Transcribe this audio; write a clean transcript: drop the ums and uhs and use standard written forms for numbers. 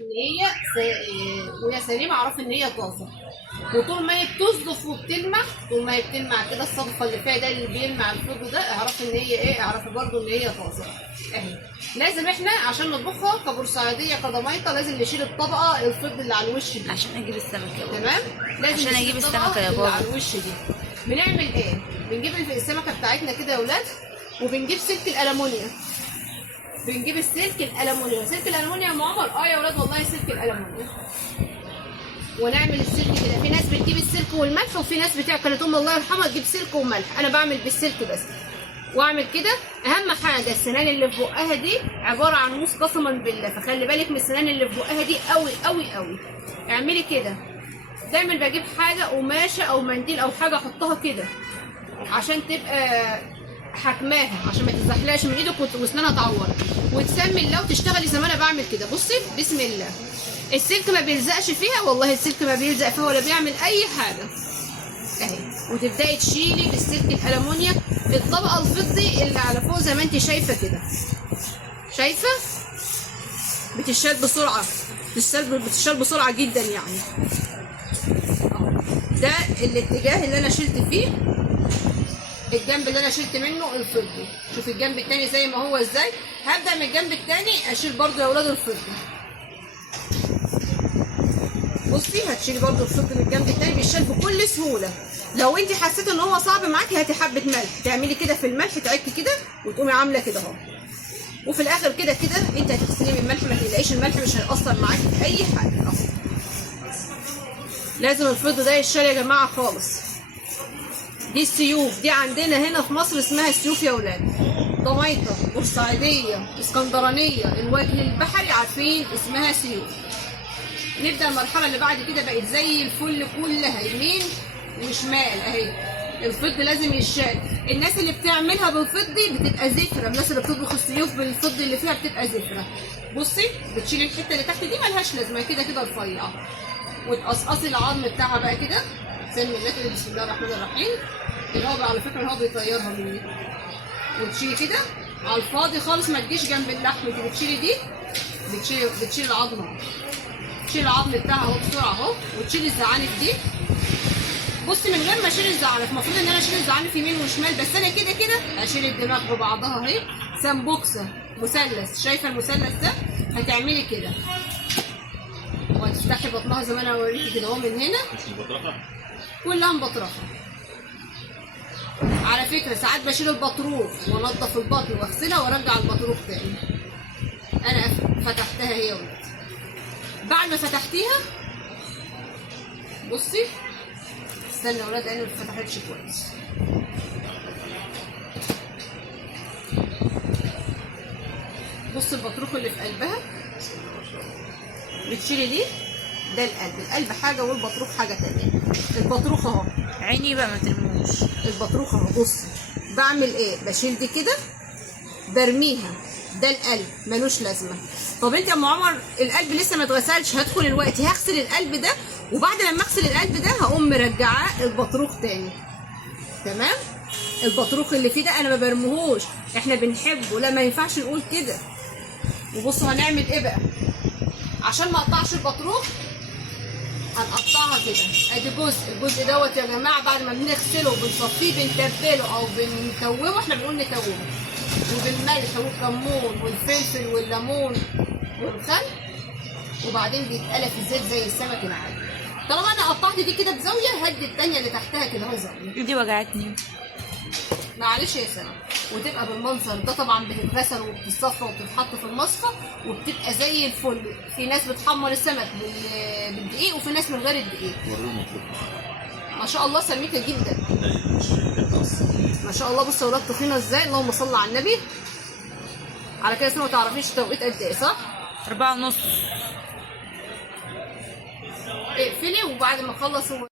ان هي وهي سليمه اعرف ان هي طازه. وطول ما هي بتصدف وبتلمع، طول ما هي بتلمع كده الصدفه اللي فيها ده اللي بيلمع الفضه ده اعرف ان هي ايه، اعرف برضو ان هي طازه اهي. لازم احنا عشان نطبخها كبورسعيديه كضمايطه لازم نشيل الطبقه الفضه اللي على الوش دي عشان اجيب السمكه يا بابا. تمام. لازم عشان اجيب السمكه يا اللي بابا على الوش دي. بنعمل ايه؟ بنجيب السمكه بتاعتنا كده يا ولاد، وبنجيب سلك الالومنيوم. بنجيب السلك الالومنيوم. سلك الالومنيوم يا ام عمر؟ يا ولاد والله سلك الالومنيوم. ونعمل السلك كده. في ناس بتجيب السلك والملح، وفي ناس كانت ام الله يرحمها تجيب سلك وملح. انا بعمل بالسلك بس واعمل كده. اهم حاجه السنان اللي في بقها دي عباره عن موس قسما بالله، فخلي بالك من السنان اللي في بقها دي قوي قوي قوي. اعملي كده. دايما بجيب حاجه قماشه او منديل او حاجه احطها كده عشان تبقى حكماها، عشان ما تزحلقش من ايدك واسنانها تعور. وتسمي الله وتشتغلي زي ما انا بعمل كده. بصي بسم الله. السلك ما بيلزقش فيها والله، السلك ما بيلزق فيها ولا بيعمل اي حاجه اهي. وتبداي تشيلي بالسلك الالومنيوم الطبقه الفضي اللي على فوق زي ما انت شايفه كده. شايفه بتشال بسرعه، بتشال بسرعه جدا يعني. ده الاتجاه اللي انا شلت فيه، الجنب اللي انا شلت منه الفضي. شوف الجنب التاني زي ما هو ازاي. هبدا من الجنب التاني اشيل برضو يا ولاد الفضي. بصي هتشيلي برضو الفضي من الجنب التاني، بيشال بكل سهوله. لو انت حسيت ان هو صعب معاكي هاتي حبه ملح، تعملي كده في الملح، تعكي كده وتقومي عامله كده اهو. وفي الاخر كده انت هتغسليه بالملح، ما تقلقيش الملح مش هيأثر معاكي في اي حاجه اصلا. لازم الفضي ده يتشال يا جماعه خالص. دي السيوف، دي عندنا هنا في مصر اسمها السيوف يا ولاد. ضميطه، بورسعيديه، اسكندرانيه، الوجه البحري عارفين اسمها سيوف. نبدا المرحله اللي بعد كده بقت زي الفل كلها يمين وشمال اهي. الفضي لازم يتشال. الناس اللي بتعملها بالفضي بتبقى زفره، الناس اللي بتطبخ السيوف بالفضي اللي فيها بتبقى زفره. بصي بتشيلي الحته اللي تحت دي ملهاش لازمه، كده كده رفيعه. وتقصقصي العظم بتاعها بقى كده. سمي الله كده بسم الله الرحمن الرحيم. اللي هو على فكره اللي هو بيطيرها مني. وتشيلي كده على الفاضي خالص، ما تجيش جنب اللحم. انت بتشيلي دي، بتشيلي العظمه، تشيلي العظم بتاعها اهو بسرعه اهو. وتشيلي الزعانف دي. بصي من غير ما اشيل الزعانف، المفروض ان انا اشيل الزعانف يمين وشمال، بس انا كده كده اشيل الدماغ ببعضها اهي. سمبوكسه مثلث، شايفه المثلث ده؟ هتعملي كده وهتفتحي بطنها زي ما انا وريكي كده اهو من هنا. مش مبطرخه؟ كلها مبطرخه. على فكره ساعات بشيل البطروخ وانضف البطن واغسلها وارجع البطروخ تاني. انا فتحتها هي ولد. بعد ما فتحتيها بصي استنى يا ولاد لان ما فتحتش كويس. بص البطروخ اللي في قلبها بتشيلي دي. ده القلب حاجه والبطروخ حاجه تانيه. البطروخ اهو، عيني بقى ما ترموش. البطروخ اهو. بصي بعمل ايه؟ بشيل دي كده برميها. ده القلب ملوش لازمه. طب انت يا ام عمر القلب لسه ما اتغسلش، هدخل الوقت هغسل القلب ده، وبعد لما اغسل القلب ده هقوم مرجعاه البطروخ تاني. تمام؟ البطروخ اللي فيه ده انا ما برميهوش، احنا بنحبه. لا ما ينفعش نقول كده. وبصوا هنعمل ايه بقى عشان ما اقطعش البطروخ. هنقطعها كده ادي الجزء دوت يا جماعه. بعد ما بنغسله وبنصفيه بنتبله او بنكومه، احنا بنقول نكومه، وبالملح والكمون والفلفل والليمون والخل، وبعدين بيتقلى في الزيت زي السمك العادي. طالما انا قطعت دي كده بزاويه، هدي الثانيه اللي تحتها كده اهو زاويه. ايدي وجعتني معلش يا سلام. وتبقى بالمنظر ده. طبعا بتتغسل وبتتصفى وبتتحط في المصفى وبتبقى زي الفل. في ناس بتحمر السمك بالدقيق وفي ناس من غير الدقيق. ما شاء الله سميكه جدا ما شاء الله. بصوا يا ولاد تخينه ازاي، اللهم صل على النبي. على كده ما تعرفيش التوقيت قد ايه صح؟ 4:30. اقفلي وبعد ما اخلص